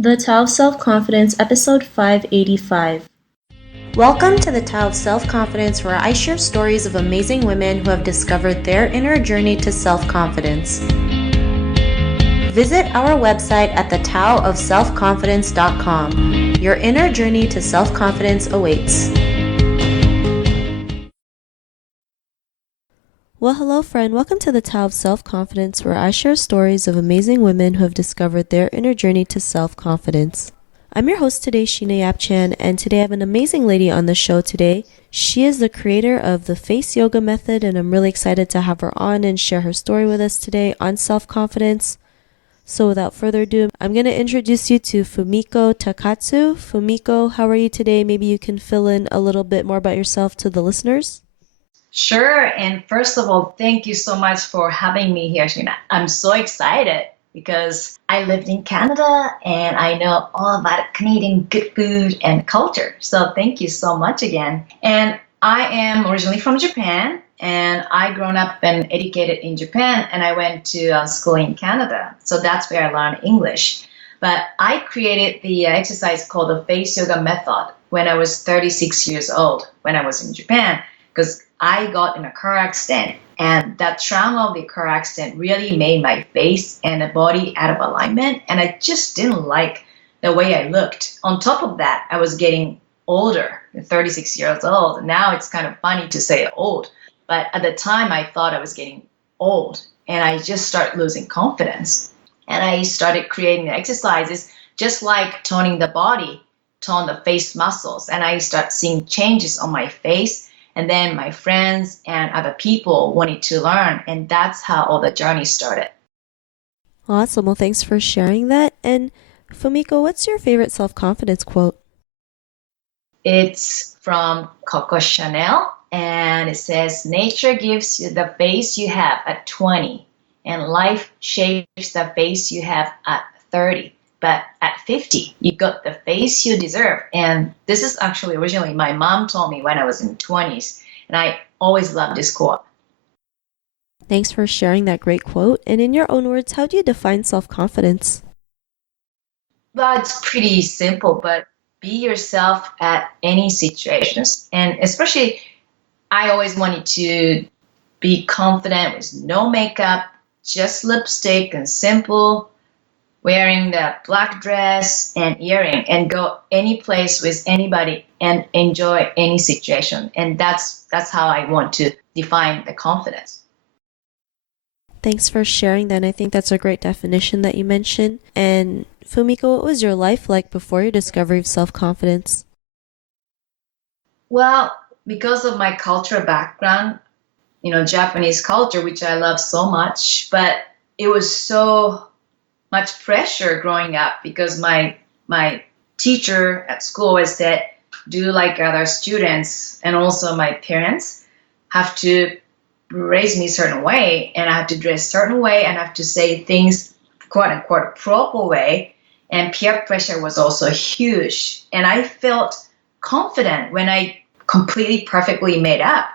The Tao of Self-Confidence, episode 585. Welcome to the Tao of Self-Confidence, where I share stories of amazing women who have discovered their inner journey to self-confidence. Visit our website at thetaoofselfconfidence.com. Your inner journey to self-confidence awaits. Well, hello friend. Welcome to the Tao of Self-Confidence, where I share stories of amazing women who have discovered their inner journey to self-confidence. I'm your host today, Sheena Yap-Chan, and today I have an amazing lady on the show today. She is the creator of the Face Yoga Method, and I'm really excited to have her on and share her story with us today on self-confidence. So without further ado, I'm going to introduce you to Fumiko Takatsu. Fumiko, how are you today? Maybe you can fill in a little bit more about yourself to the listeners. Sure. And first of all, thank you so much for having me here, Sheena. I'm so excited because I lived in Canada and I know all about Canadian good food and culture. So thank you so much again. And I am originally from Japan and I grown up and educated in Japan and I went to school in Canada. So that's where I learned English. But I created the exercise called the Face Yoga Method when I was 36 years old when I was in Japan, because I got in a car accident, and that trauma of the car accident really made my face and the body out of alignment, and I just didn't like the way I looked. On top of that, I was getting older, 36 years old. Now it's kind of funny to say old, but at the time I thought I was getting old, and I just started losing confidence. And I started creating exercises just like toning the body, tone the face muscles, and I started seeing changes on my face. And then my friends and other people wanted to learn, and that's how all the journey started. Awesome. Well, thanks for sharing that. And Fumiko, what's your favorite self-confidence quote? It's from Coco Chanel, and it says, "Nature gives you the face you have at 20, and life shapes the face you have at 30. But at 50, you got the face you deserve." And this is actually originally my mom told me when I was in 20s. And I always loved this quote. Thanks for sharing that great quote. And in your own words, how do you define self-confidence? Well, it's pretty simple, but be yourself at any situations. And especially, I always wanted to be confident with no makeup, just lipstick and simple, wearing the black dress and earring and go any place with anybody and enjoy any situation. And that's how I want to define the confidence. Thanks for sharing that. And I think that's a great definition that you mentioned. And Fumiko, what was your life like before your discovery of self-confidence? Well, because of my cultural background, Japanese culture, which I love so much, but it was so much pressure growing up because my teacher at school always said, do like other students, and also my parents have to raise me a certain way, and I have to dress a certain way, and I have to say things quote unquote proper way. And peer pressure was also huge. And I felt confident when I completely perfectly made up.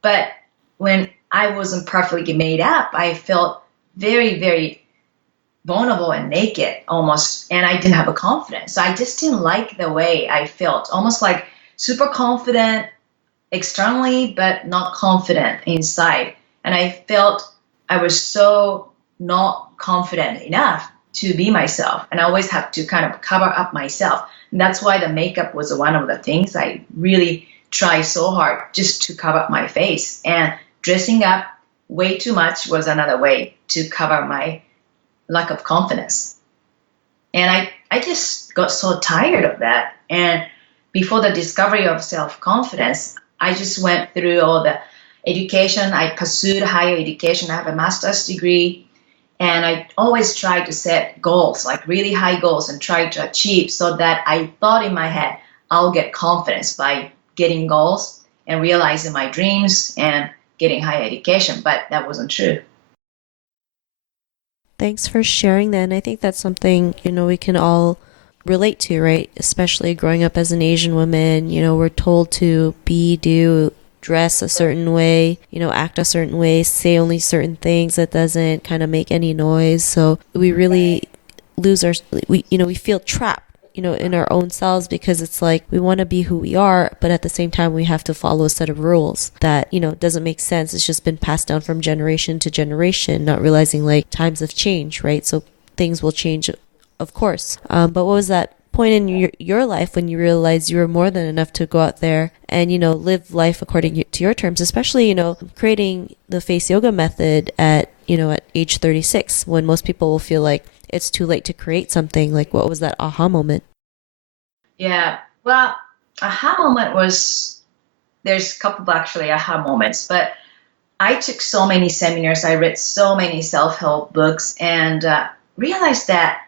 But when I wasn't perfectly made up, I felt very, very vulnerable and naked almost, and I didn't have a confidence. So I just didn't like the way I felt, almost like super confident externally, but not confident inside. And I felt I was so not confident enough to be myself. And I always have to kind of cover up myself. And that's why the makeup was one of the things I really tried so hard just to cover up my face. And dressing up way too much was another way to cover my lack of confidence. And I just got so tired of that. And before the discovery of self-confidence, I just went through all the education. I pursued higher education. I have a master's degree. And I always tried to set goals, like really high goals, and try to achieve, so that I thought in my head, I'll get confidence by getting goals and realizing my dreams and getting higher education. But that wasn't true. Thanks for sharing that. And I think that's something, we can all relate to, right? Especially growing up as an Asian woman, we're told to do, dress a certain way, act a certain way, say only certain things that doesn't kind of make any noise. So we really lose our, we feel trapped, in our own selves because it's like we want to be who we are, but at the same time we have to follow a set of rules that, doesn't make sense. It's just been passed down from generation to generation, not realizing like times have changed, right? So things will change, of course. But what was that point in your life when you realized you were more than enough to go out there and, live life according to your terms, especially, creating the face yoga method at age 36, when most people will feel like it's too late to create something? Like, what was that aha moment? Yeah. Well, aha moment was, there's a couple of actually aha moments, but I took so many seminars, I read so many self-help books, and realized that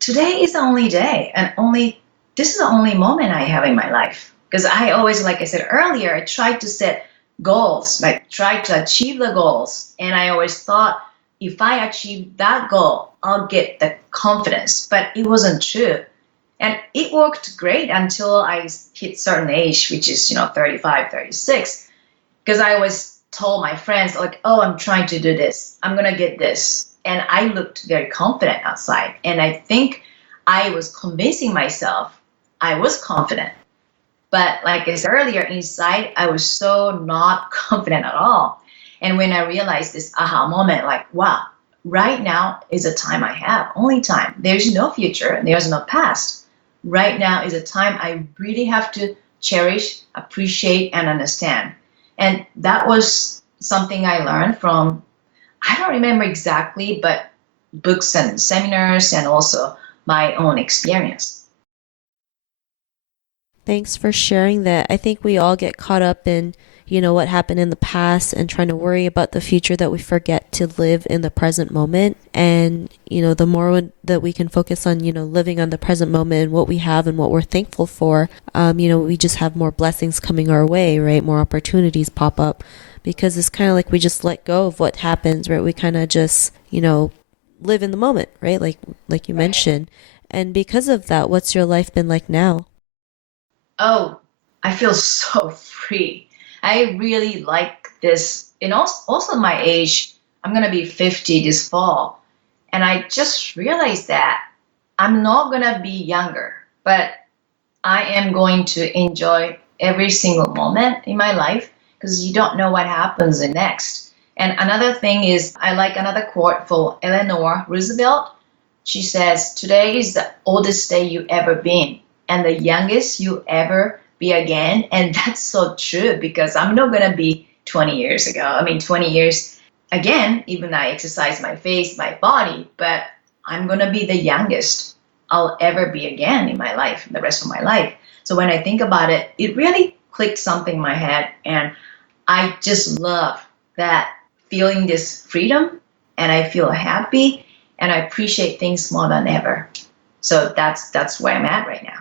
today is the only day, and this is the only moment I have in my life. Because I always, like I said earlier, I tried to set goals, like try to achieve the goals, and I always thought if I achieve that goal, I'll get the confidence, but it wasn't true. And it worked great until I hit certain age, which is, 35, 36, because I always told my friends like, oh, I'm trying to do this. I'm going to get this. And I looked very confident outside. And I think I was convincing myself I was confident. But like I said earlier, inside, I was so not confident at all. And when I realized this aha moment, like, wow, right now is a time I have, only time. There's no future, there's no past. Right now is a time I really have to cherish, appreciate, and understand. And that was something I learned from, I don't remember exactly, but books and seminars and also my own experience. Thanks for sharing that. I think we all get caught up in, what happened in the past and trying to worry about the future that we forget to live in the present moment. And, the more that we can focus on, living on the present moment and what we have and what we're thankful for, we just have more blessings coming our way, right? More opportunities pop up because it's kind of like we just let go of what happens, right? We kind of just, live in the moment, right? Like you mentioned. And because of that, what's your life been like now? Oh, I feel so free. I really like this. And also my age, I'm going to be 50 this fall. And I just realized that I'm not going to be younger, but I am going to enjoy every single moment in my life because you don't know what happens next. And another thing is, I like another quote for Eleanor Roosevelt. She says, today is the oldest day you ever been and the youngest you ever be again. And that's so true because I'm not going to be 20 years ago. 20 years again, even I exercise my face, my body, but I'm going to be the youngest I'll ever be again in my life, the rest of my life. So when I think about it, it really clicked something in my head. And I just love that feeling this freedom, and I feel happy and I appreciate things more than ever. So that's where I'm at right now.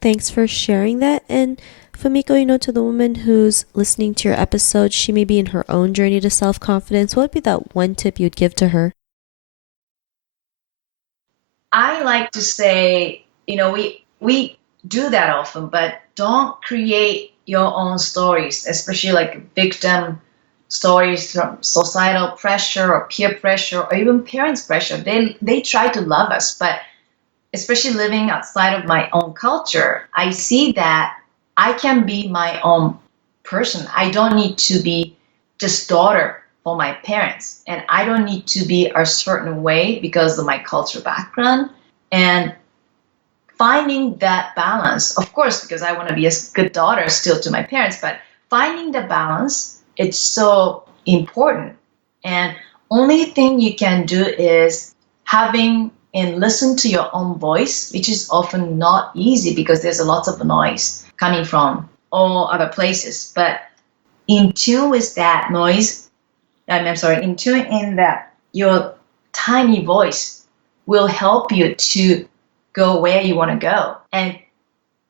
Thanks for sharing that. And Fumiko, to the woman who's listening to your episode, she may be in her own journey to self-confidence. What would be that one tip you'd give to her? I like to say, we do that often, but don't create your own stories, especially like victim stories from societal pressure or peer pressure or even parents' pressure. They try to love us, but especially living outside of my own culture, I see that I can be my own person. I don't need to be just daughter for my parents, and I don't need to be a certain way because of my cultural background. And finding that balance, of course, because I want to be a good daughter still to my parents, but finding the balance, it's so important. And only thing you can do is having and listen to your own voice, which is often not easy because there's a lot of noise coming from all other places. But in tune with that noise, in tune in that your tiny voice will help you to go where you want to go. And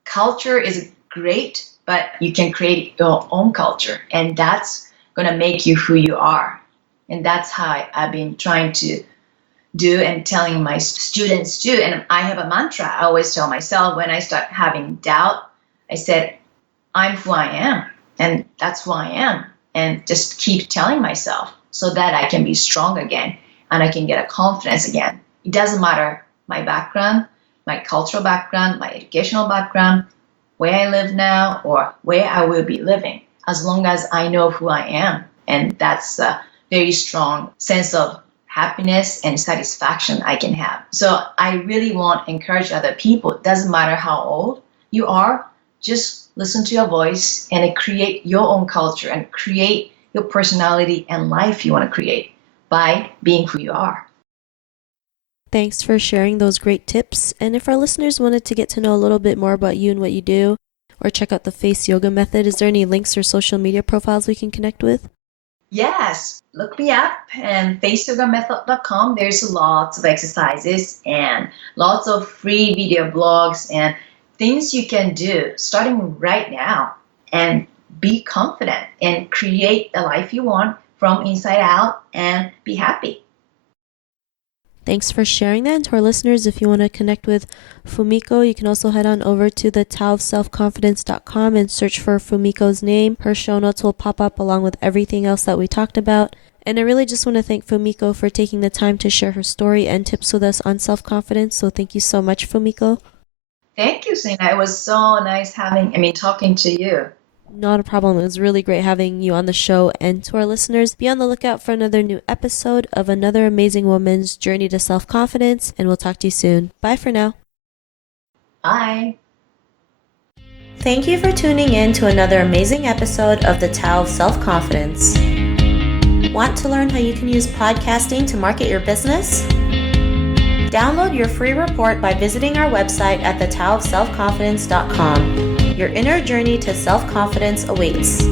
culture is great, but you can create your own culture, and that's going to make you who you are. And that's how I've been trying to do and telling my students too. And I have a mantra I always tell myself when I start having doubt. I said, I'm who I am, and that's who I am. And just keep telling myself so that I can be strong again and I can get a confidence again. It doesn't matter my background, my cultural background, my educational background, where I live now, or where I will be living, as long as I know who I am. And that's a very strong sense of happiness and satisfaction I can have. So I really want to encourage other people. It doesn't matter how old you are, just listen to your voice and create your own culture and create your personality and life you want to create by being who you are. Thanks for sharing those great tips. And if our listeners wanted to get to know a little bit more about you and what you do, or check out the Face Yoga Method, is there any links or social media profiles we can connect with? Yes, look me up and faceyogamethod.com. There's lots of exercises and lots of free video blogs and things you can do starting right now, and be confident and create the life you want from inside out and be happy. Thanks for sharing that. And to our listeners, if you want to connect with Fumiko, you can also head on over to the taoofselfconfidence.com and search for Fumiko's name. Her show notes will pop up along with everything else that we talked about. And I really just want to thank Fumiko for taking the time to share her story and tips with us on self-confidence. So thank you so much, Fumiko. Thank you, Sina. It was so nice talking to you. Not a problem. It was really great having you on the show. And to our listeners, be on the lookout for another new episode of another amazing woman's journey to self-confidence. And we'll talk to you soon. Bye for now. Bye. Thank you for tuning in to another amazing episode of the Tao of Self-Confidence. Want to learn how you can use podcasting to market your business? Download your free report by visiting our website at thetaoofselfconfidence.com. Your inner journey to self-confidence awaits.